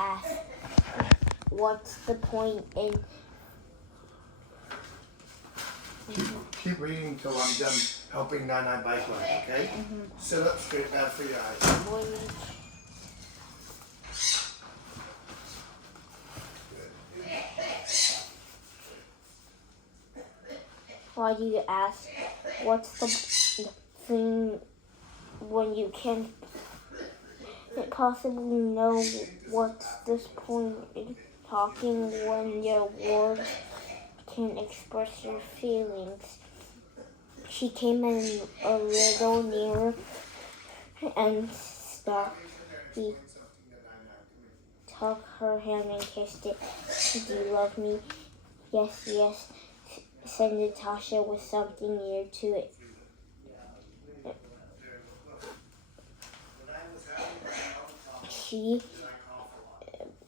asked, what's the point in... Keep reading till I'm done helping Nana bike ride, okay? Sit up straight now for your eyes. Why do you ask, what's the thing when you can't possibly know what's this point in talking when your words can't express your feelings? She came in a little nearer and stopped. He took her hand and kissed it. Do you love me? Yes, yes, said Natasha with something near to it.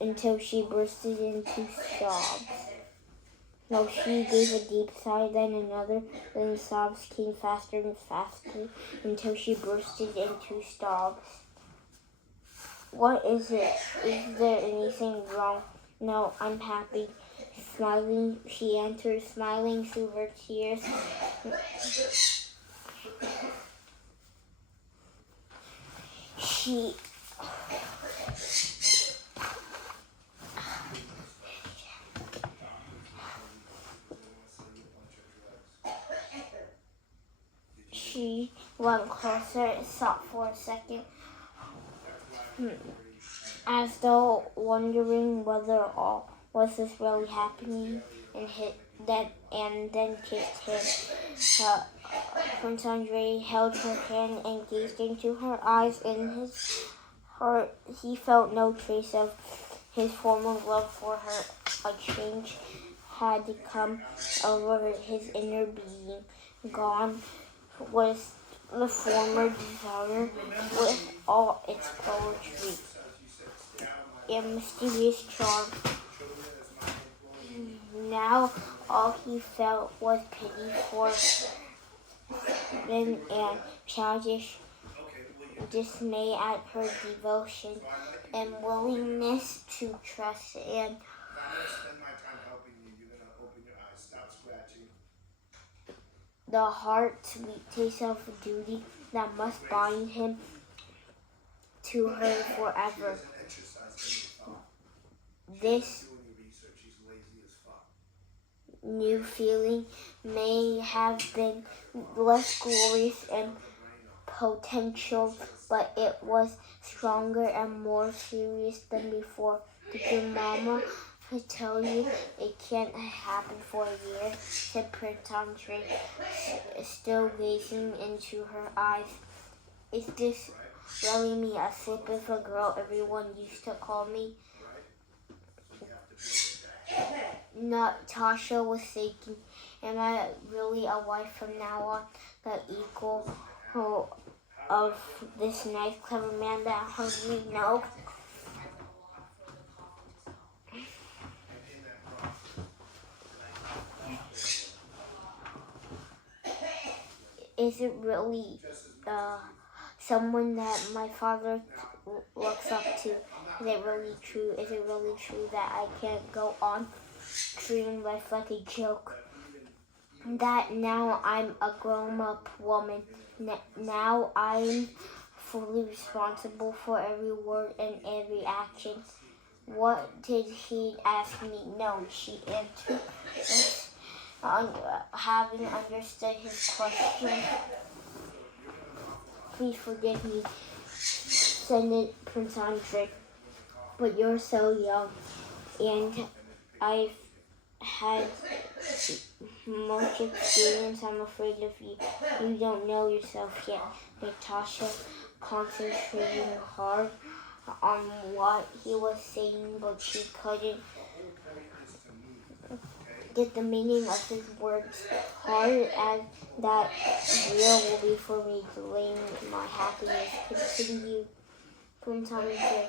Until she bursted into sobs. No, she gave a deep sigh, then another, then the sobs came faster and faster until she bursted into sobs. What is it? Is there anything wrong? No, I'm happy. Smiling, she answered, smiling through her tears. She went closer and thought for a second, as though wondering whether all was this really happening, and then kissed him. Prince Andre held her hand and gazed into her eyes. In his heart, he felt no trace of his former love for her. A change had come over his inner being. Gone was the former desire with all its poetry and mysterious charm. Now all he felt was pity for them and childish dismay at her devotion and willingness to trust and the heart-sweet taste of duty that must bind him to her forever. This new feeling may have been less glorious and potential, but it was stronger and more serious than before. Did your mama tell you it can't happen for a year? Said Prince Andre, still gazing into her eyes. Is this really me, a slip of a girl everyone used to call me? Natasha was thinking, am I really a wife from now on, the equal of this nice, clever man that hardly knows? Is it really someone that my father looks up to? Is it really true? Is it really true that I can't go on treating life like a joke? That now I'm a grown-up woman. Now I'm fully responsible for every word and every action. What did he ask me? No, she answered, having understood his question. Please forgive me, said Prince Andre, but you're so young, and I've had much experience. I'm afraid of you. You don't know yourself yet. Natasha concentrating hard on what he was saying, but she couldn't get the meaning of his words. Hard as that year will be for me, delaying my happiness. Continue, Prince Andre,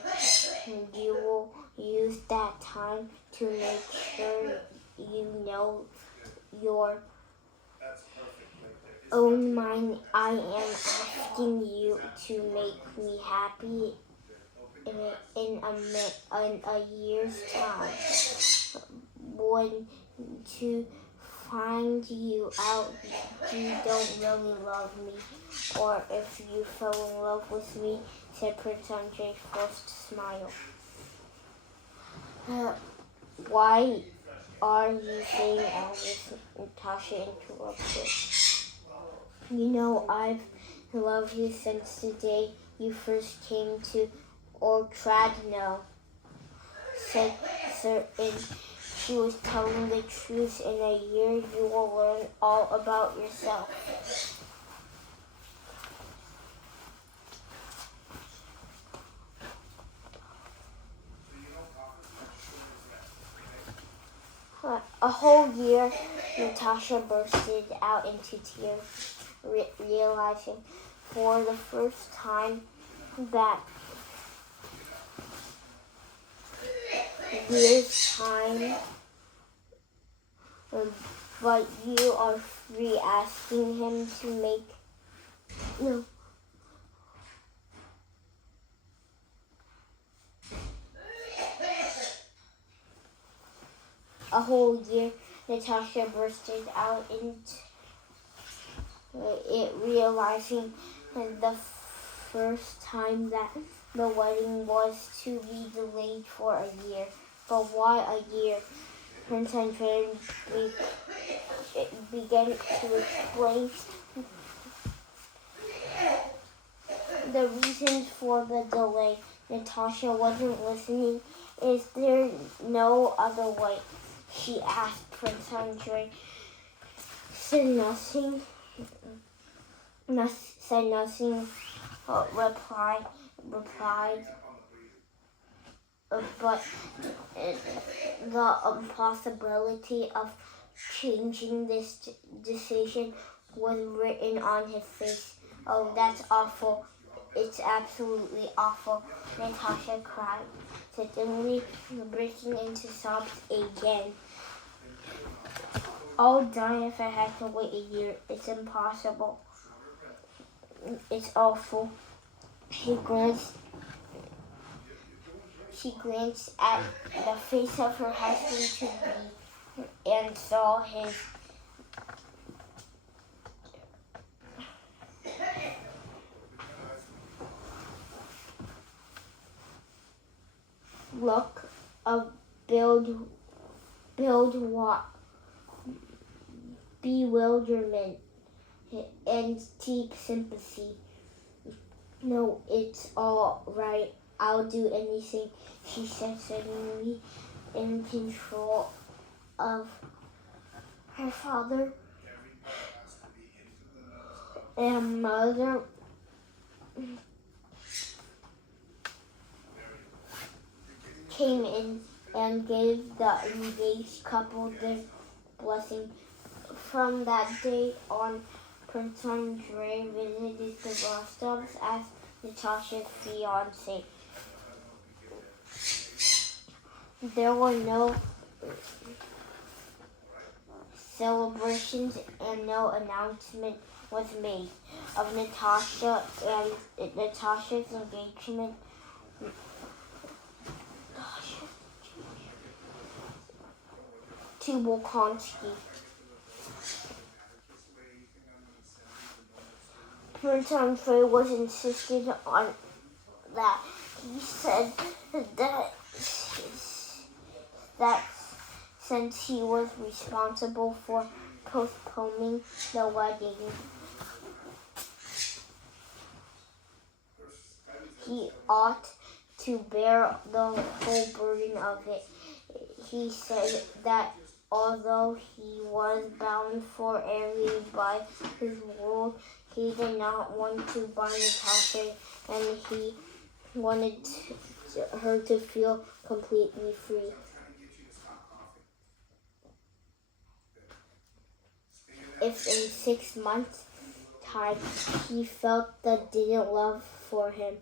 and you will use that time to make sure you know your own mind. I am asking you to make me happy in a year's time. When to find you out you don't really love me, or if you fell in love with me, said Prince Andrei's forced smile. Why are you saying all this? Natasha interrupted. You know, I've loved you since the day you first came to Ortradno, said Sir, and she was telling the truth. In a year you will learn all about yourself. A whole year, Natasha bursted out into tears, realizing for the first time that year's time, but you are free, asking him to make a whole year. Natasha bursted out into it, realizing the first time that the wedding was to be delayed for a year. But why a year? Prince Andrei began to explain the reasons for the delay. Natasha wasn't listening. Is there no other way? She asked. Prince Andrei said nothing. Replied, but the impossibility of changing this decision was written on his face. Oh, that's awful. It's absolutely awful, Natasha cried, suddenly breaking into sobs again. I'll die if I had to wait a year. It's impossible. It's awful. She glanced at the face of her husband-to-be and saw his look of bewilderment and deep sympathy. No, it's all right. I'll do anything, she said, suddenly in control of her father and mother. Came in and gave the engaged couple their blessing. From that day on, Prince Andrei visited the Rostovs as Natasha's fiancé. There were no celebrations and no announcement was made of Natasha's engagement. To Bolkonsky. Prince Andrei was insisted on that. He said that since he was responsible for postponing the wedding, he ought to bear the whole burden of it. He said that although he was bound forever by his word, he did not want to bind Natasha, and he wanted her to feel completely free. If in 6 months' time he felt the didn't love for him,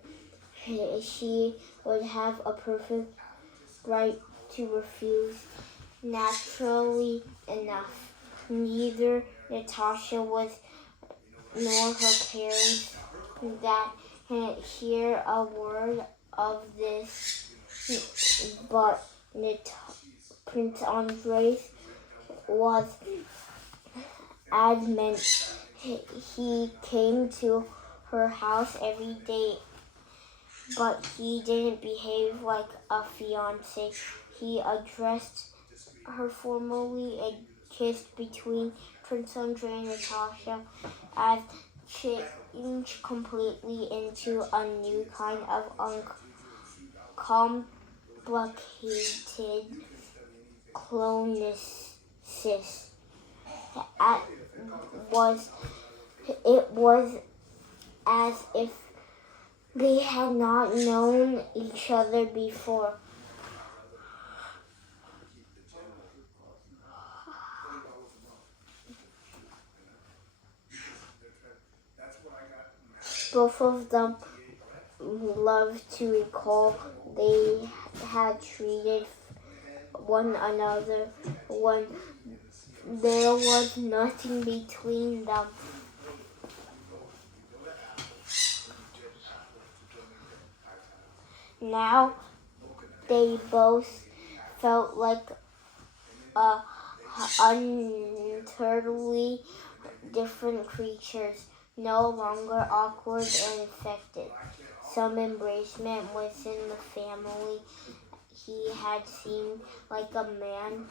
she would have a perfect right to refuse. Naturally enough, neither Natasha nor her parents that hear a word of this, but Prince Andres was adamant. He came to her house every day, but he didn't behave like a fiancé. He addressed her formally and kissed between Prince Andre and Natasha as changed completely into a new kind of uncomplicated clonesis. It was as if they had not known each other before. Both of them loved to recall they had treated one another when there was nothing between them. Now they both felt like utterly different creatures, no longer awkward and infected. Some embracement within the family. He had seemed like a man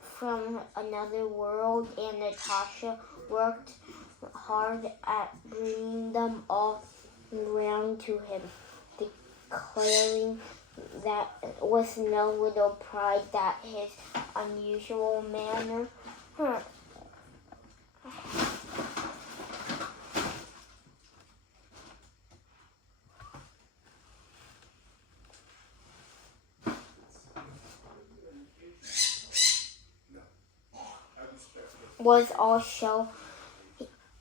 from another world, and Natasha worked hard at bringing them all round to him, declaring that with no little pride that his unusual manner was also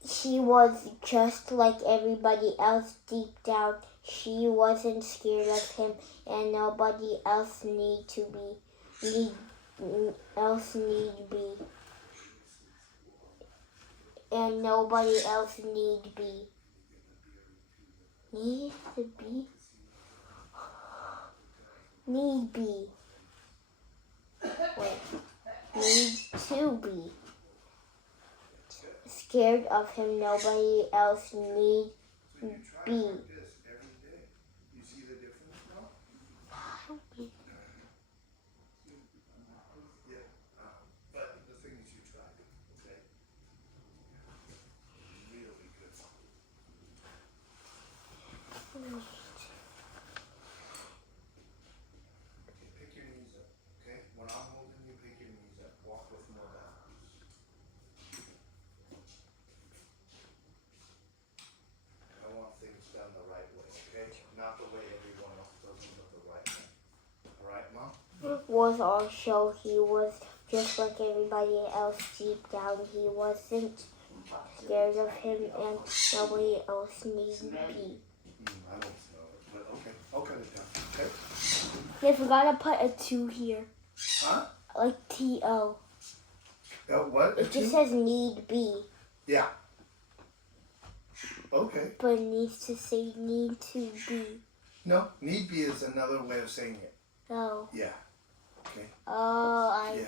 he was just like everybody else deep down. She wasn't scared of him, and nobody else need be. And nobody else need be. Need to be. Need be. Wait. Need to be. Scared of him, nobody else need be. Pick your knees up, okay? When I'm holding you, pick your knees up. Walk with more balance. I want things done the right way, okay? Not the way everyone else does them, but the right way. All right, Mom? Was also he was just like everybody else deep down. He wasn't scared of him, and nobody else need be. I don't smell it, but okay. I'll cut it down, okay? They forgot to put a 2 here. Huh? Like T-O. What? It just says need be. Yeah. Okay. But it needs to say need to be. No, need be is another way of saying it. Oh. Yeah. Okay. Oh, Yeah.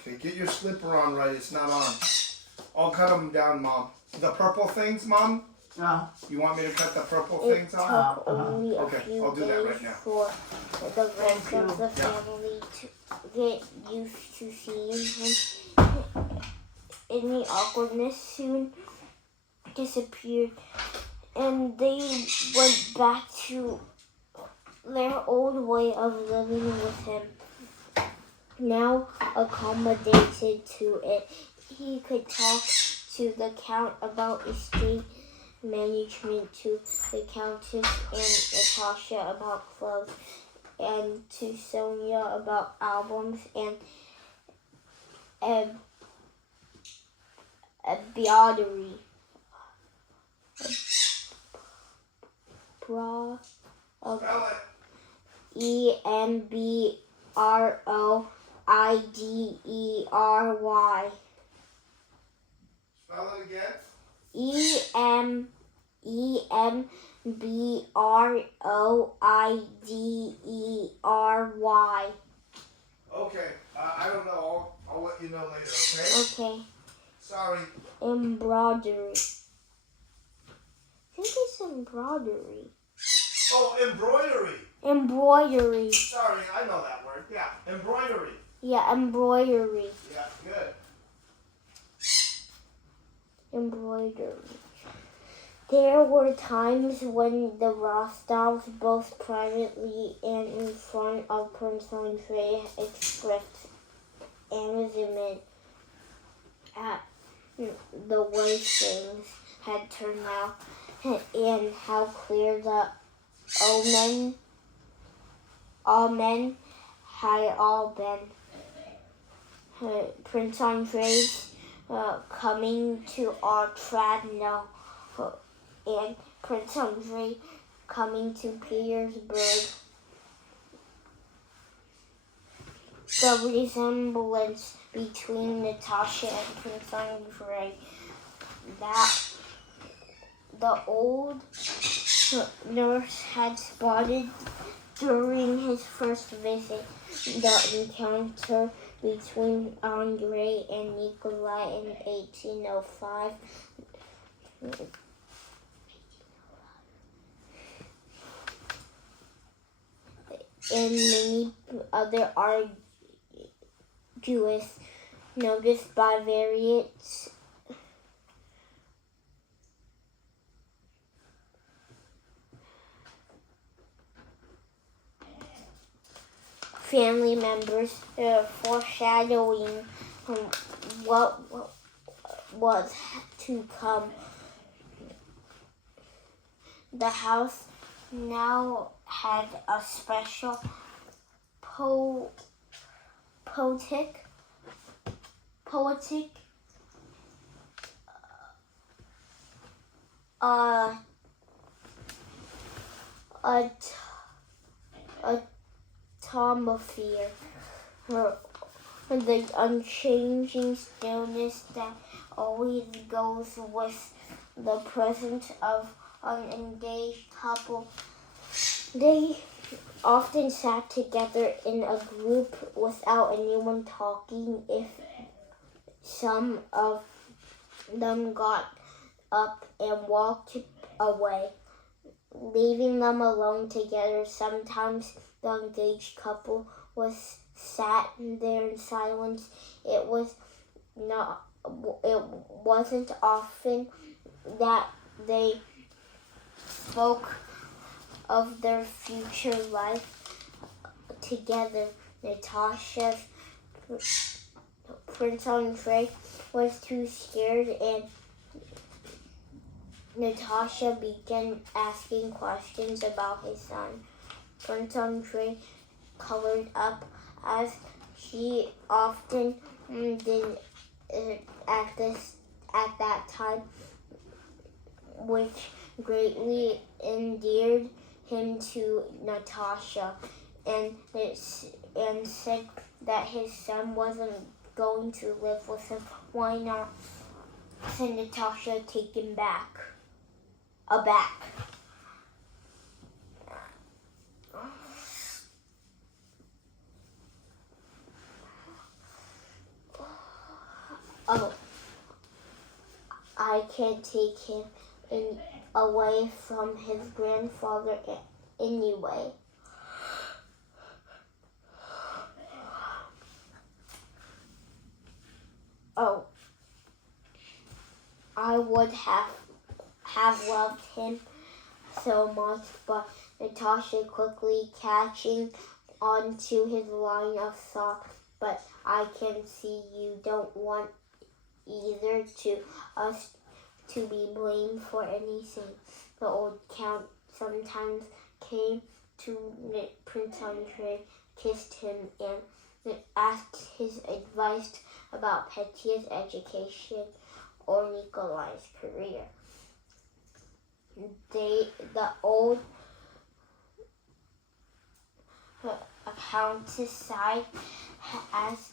Okay, get your slipper on right. It's not on. I'll cut them down, Mom. The purple things, Mom? You want me to cut the purple things off? It took only a Okay, few I'll do that days right now. for the rest of the family to get used to seeing him. Any awkwardness soon disappeared, and they went back to their old way of living with him. Now accommodated to it, he could talk to the Count about estate management, to the Countess and Natasha about clothes, and to Sonia about albums, and embroidery. EMBROIDERY. Spell it again. EMBROIDERY. Broidery. Okay, I don't know. I'll let you know later, okay? Okay. Sorry. Embroidery. I think it's embroidery. Oh, embroidery. Embroidery. Sorry, I know that word. Yeah, embroidery. Yeah, embroidery. Yeah, good. Embroidery. There were times when the Rostovs, both privately and in front of Prince Andrei, expressed amusement at the way things had turned out and how clear the Amen had all been. Prince Andrei's coming to Otradno and Prince Andrei coming to Petersburg. The resemblance between Natasha and Prince Andrei that the old nurse had spotted during his first visit. The encounter between Andrei and Nikolai in 1805 and many other arduous noticed by various family members, foreshadowing what was to come. The house now had a special poetic atmosphere. The unchanging stillness that always goes with the presence of an engaged couple. They often sat together in a group without anyone talking. If some of them got up and walked away, leaving them alone together. Sometimes the engaged couple was sat there in silence. It wasn't often that they spoke of their future life together. Natasha's Prince Andrei was too scared, and Natasha began asking questions about his son. Prince Andrei colored up, as he often did at that time, which greatly endeared him to Natasha, and said that his son wasn't going to live with him. Why not send Natasha take him back? Aback. Oh, I can't take him away from his grandfather anyway. Oh, I would have loved him so much, but Natasha quickly catching on to his line of thought. But I can see you don't want either to us to be blamed for anything. The old count sometimes came to Prince Andrei, kissed him, and asked his advice about Petya's education or Nikolai's career. The old countess sighed as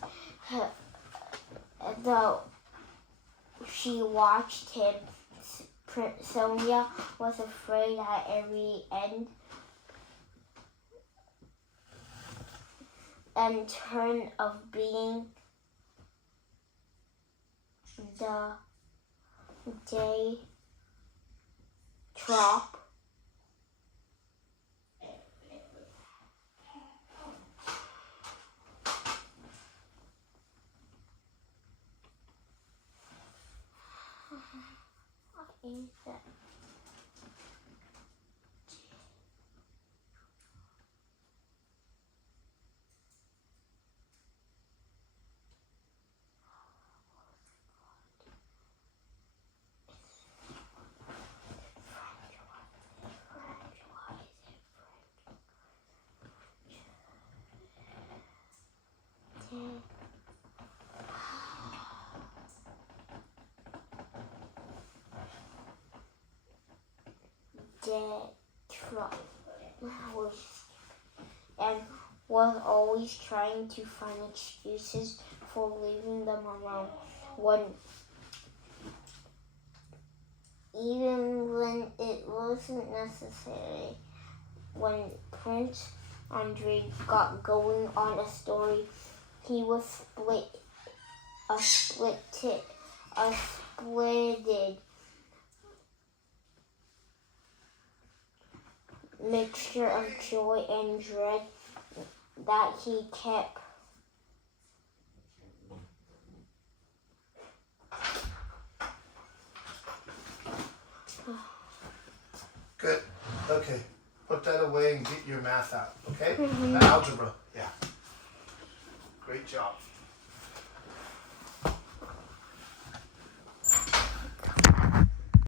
though she watched him Sonia was afraid at every end and turn of being the day drop. And was always trying to find excuses for leaving them alone, even when it wasn't necessary. When Prince Andre got going on a story, he was a splitted mixture of joy and dread that he kept. Good. Okay. Put that away and get your math out, okay? The algebra. Yeah. Great job.